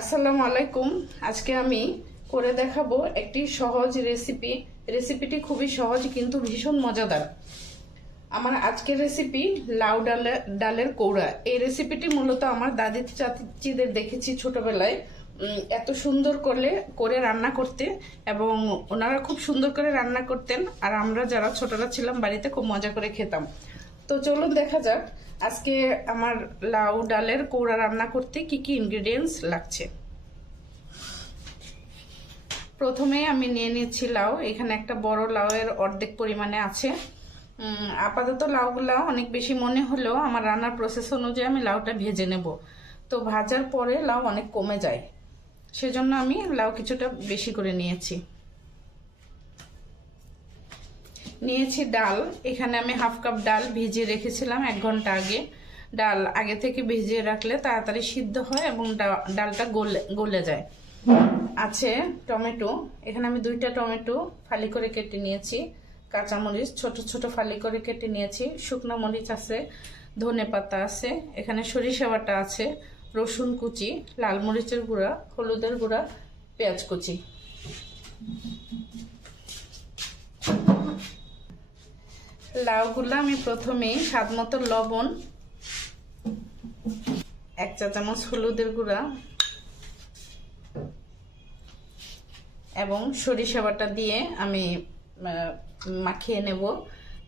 আসসালামু আলাইকুম। আজকে আমি করে দেখাবো একটি সহজ রেসিপিটি খুবই সহজ কিন্তু ভীষণ মজাদার। আমার আজকের রেসিপি লাউ ডালের কৌড়া। এই রেসিপিটি মূলত আমার দাদি চাচিদের দেখেছি ছোটবেলায় এত সুন্দর করে রান্না করতে, এবং ওনারা খুব সুন্দর করে রান্না করতেন, আর আমরা যারা ছোটরা ছিলাম বাড়িতে খুব মজা করে খেতাম। তো চলুন দেখা যাক আজকে আমার লাউ ডালের কৌড়া রান্না করতে কি কি ইনগ্রেডিয়েন্টস লাগছে। প্রথমে আমি নিয়ে নিচ্ছি লাউ। এখানে একটা বড় লাউয়ের অর্ধেক পরিমাণে আছে। আপাতত লাউগুলা অনেক বেশি মনে হলেও আমার রান্নার প্রসেস অনুযায়ী আমি লাউটা ভেজে নেব। তো ভাজার পরে লাউ অনেক কমে যায়, সেজন্য আমি লাউ কিছুটা বেশি করে নিয়েছি। ডাল। এখানে আমি হাফ কাপ ডাল ভিজিয়ে রেখেছিলাম 1 ঘন্টা আগে। ডাল আগে থেকে ভিজিয়ে রাখলে তাড়াতাড়ি সিদ্ধ হয় এবং ডালটা গলে যায়। আছে টমেটো। এখানে আমি 2টা টমেটো ফালি করে কেটে নিয়েছি। কাঁচামরিচ ছোট ছোট ফালি করে কেটে নিয়েছি। শুকনো মরিচ আছে, ধনে পাতা আছে, এখানে সরিষা বাটা আছে, রসুন কুচি, লাল মরিচের গুঁড়া, হলুদের গুঁড়া, পেঁয়াজ কুচি। লাউগুলো আমি প্রথমে স্বাদ মতো লবণ, 1 চা চামচ হলুদের গুঁড়া এবং সরিষা বাটা দিয়ে আমি মাখিয়ে নেব।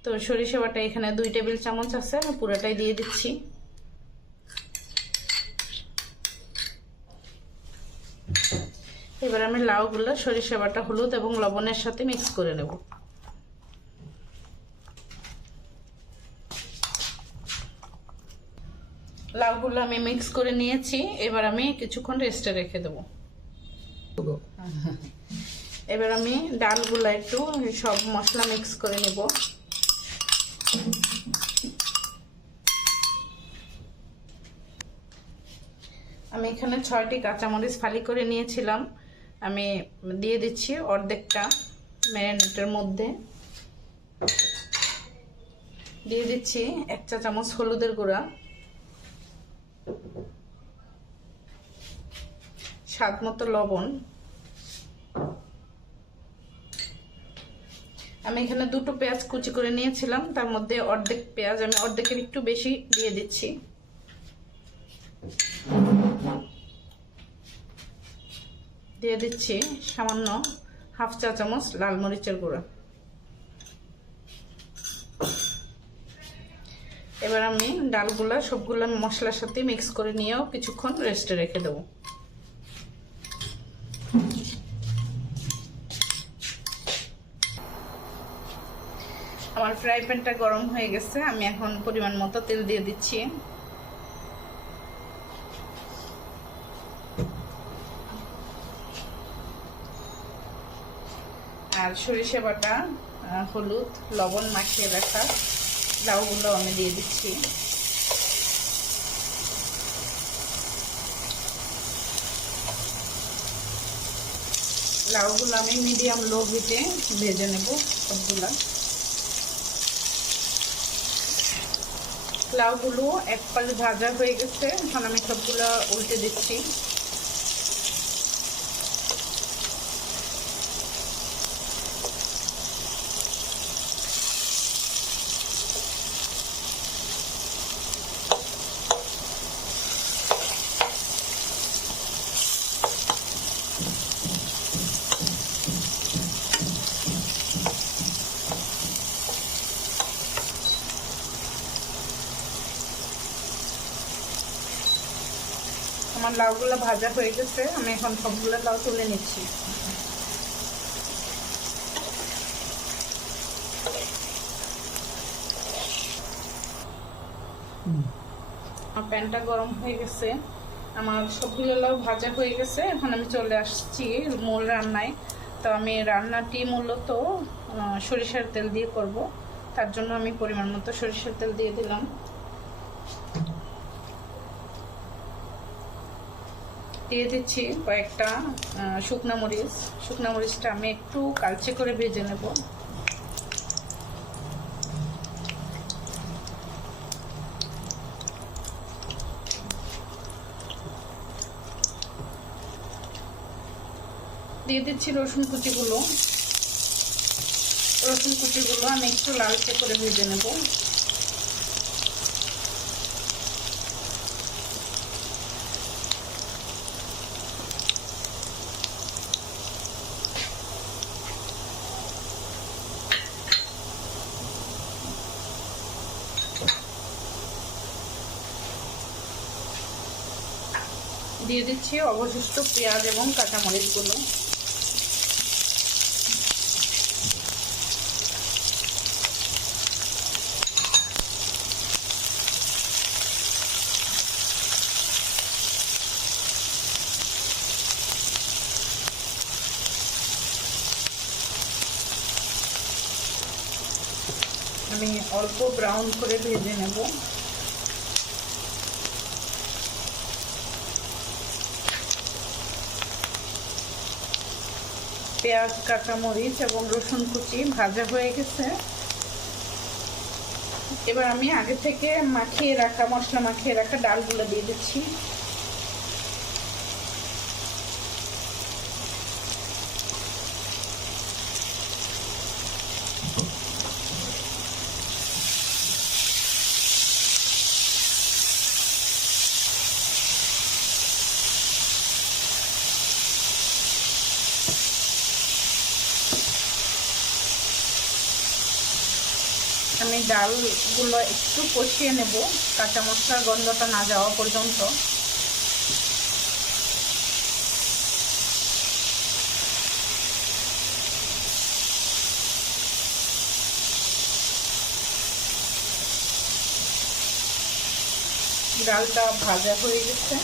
তো সরিষা বাটা এখানে 2 টেবিল চামচ আছে, আমি পুরোটাই দিয়ে দিচ্ছি। এবার আমি লাউগুলো সরিষা বাটা, হলুদ এবং লবণের সাথে মিক্স করে নেব। লাউগুলো আমি মিক্স করে নিয়েছি। এবার আমি কিছুক্ষণ রেস্টে রেখে দেব। এবার আমি ডালগুলো একটু সব মশলা মিক্স করে নেব। আমি এখানে 6টি কাঁচামরিচ ফালি করে নিয়েছিলাম, আমি দিয়ে দিচ্ছি অর্ধেকটা ম্যারিনেটের মধ্যে। দিয়ে দিচ্ছি 1 চা চামচ হলুদের গুঁড়া, স্বাদ মতো লবণ। আমি এখানে 2টো পেঁয়াজ কুচি করে নিয়েছিলাম, তার মধ্যে অর্ধেক পেঁয়াজ আমি অর্ধেকের একটু বেশি দিয়ে দিচ্ছি। দিয়ে দিচ্ছি সামান্য হাফ চা চামচ লাল মরিচের গুঁড়া। এবার আমি ডালগুলা সবগুলো মশলার সাথে মিক্স করে নিয়েও কিছুক্ষণ রেস্টে রেখে দেবো। আমার ফ্রাই প্যানটা গরম হয়ে গেছে, আমি এখন পরিমাণ মতো তেল দিয়ে দিচ্ছি। আর সরিষা বাটা, হলুদ, লবণ মাখিয়ে রাখা লাউগুলো আমি দিয়ে দিচ্ছি। লাউগুলো আমি মিডিয়াম লো হিটে ভেজে নেব সবগুলা। লাউগুলো এক পাশ ভাজা হয়ে গেছে, এখন আমি সবগুলো উল্টে দিচ্ছি। আমার লাউগুলো ভাজা হয়ে গেছে, আমি এখন সবগুলো লাউ তুলে নিচ্ছি। আমার প্যানটা গরম হয়ে গেছে, আমার সবগুলো লাউ ভাজা হয়ে গেছে। এখন আমি চলে আসছি মূল রান্নায়। তো আমি রান্নাটি মূলত সরিষার তেল দিয়ে করব, তার জন্য আমি পরিমাণ মতো সরিষার তেল দিয়ে দিলাম। দিয়ে দিচ্ছি কয়েকটা শুকনা মরিচটা আমি একটু কালচে করে ভেজে নেব। দিয়ে দিচ্ছি রসুন কুচিগুলো। রসুন কুচিগুলো আমি একটু লালচে করে ভেজে নেব। দিয়ে দিচ্ছি অবশিষ্ট পেঁয়াজ এবং কাঁচামরিচগুলো। আমি অল্প ব্রাউন করে ভেজে নেব। পেঁয়াজ, কাঁচামরিচ এবং রসুন কুচি ভাজা হয়ে গেছে। এবার আমি আগে থেকে মশলা মাখিয়ে রাখা ডালগুলো দিয়ে দিচ্ছি। আমি ডালগুলো একটু কষিয়ে নেব, কাঁচা মশলার গন্ধটা না যাওয়া পর্যন্ত। ডালটা ভাজা হয়ে গেছে।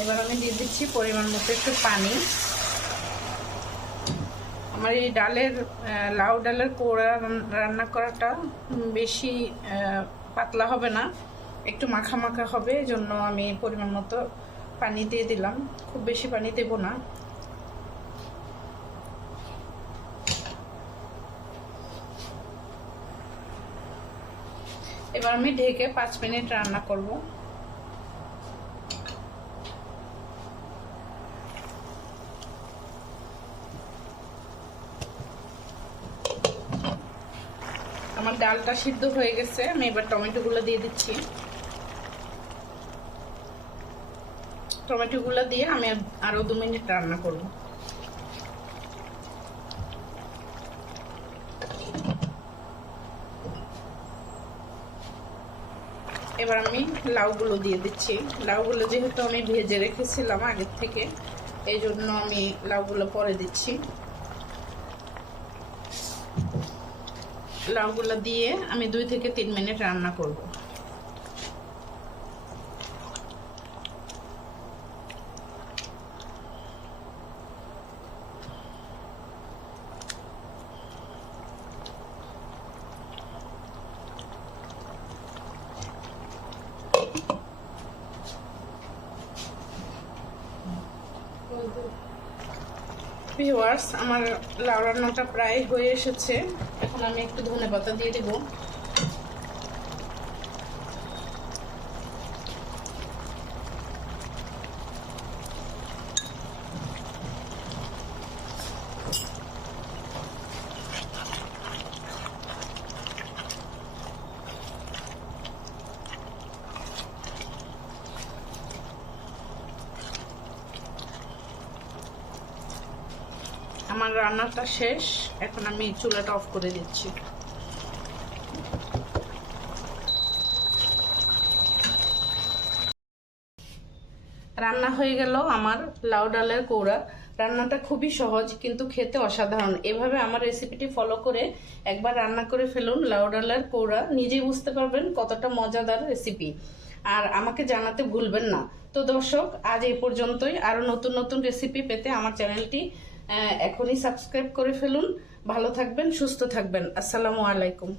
এবার আমি দিয়ে দিচ্ছি পরিমাণ মতো একটু পানি। আমার এই লাউ ডালের কোড়া রান্না করাটা বেশি পাতলা হবে না, একটু মাখা মাখা হবে, এজন্য আমি পরিমাণ মতো পানি দিয়ে দিলাম। খুব বেশি পানি দেব না। এবার আমি ঢেকে 5 মিনিট রান্না করব। আমার ডালটা সিদ্ধ হয়ে গেছে। আমি এবার টমেটোগুলো দিয়ে দিচ্ছি। টমেটোগুলো দিয়ে আমি আরো 2 মিনিট রান্না করব। এবার আমি লাউগুলো দিয়ে দিচ্ছি। লাউগুলো যেহেতু আমি ভেজে রেখেছিলাম আগের থেকে, এই জন্য আমি লাউগুলো পরে দিচ্ছি। লাউগুলো দিয়ে আমি 2 থেকে 3 মিনিট রান্না করব। ভিউয়ার্স, আমার লাউ রান্নাটা প্রায় হয়ে এসেছে। এখন আমি একটু ধনেপাতা দিয়ে দিব। আমার রান্নাটা শেষ। এখন আমি চুলাটা অফ করে দিচ্ছি। রান্না হয়ে গেল আমার লাউ ডালের কোড়া। রান্নাটা খুবই সহজ কিন্তু খেতে অসাধারণ। এভাবে আমার রেসিপিটি ফলো করে একবার রান্না করে ফেলুন লাউ ডালের কোড়া, নিজেই বুঝতে পারবেন কতটা মজাদার রেসিপি। আর আমাকে জানাতে ভুলবেন না। তো দর্শক, আজ এই পর্যন্তই। আরো নতুন নতুন রেসিপি পেতে আমার চ্যানেলটি এখনই সাবস্ক্রাইব করে ফেলুন। ভালো থাকবেন, সুস্থ থাকবেন। আসসালামু আলাইকুম।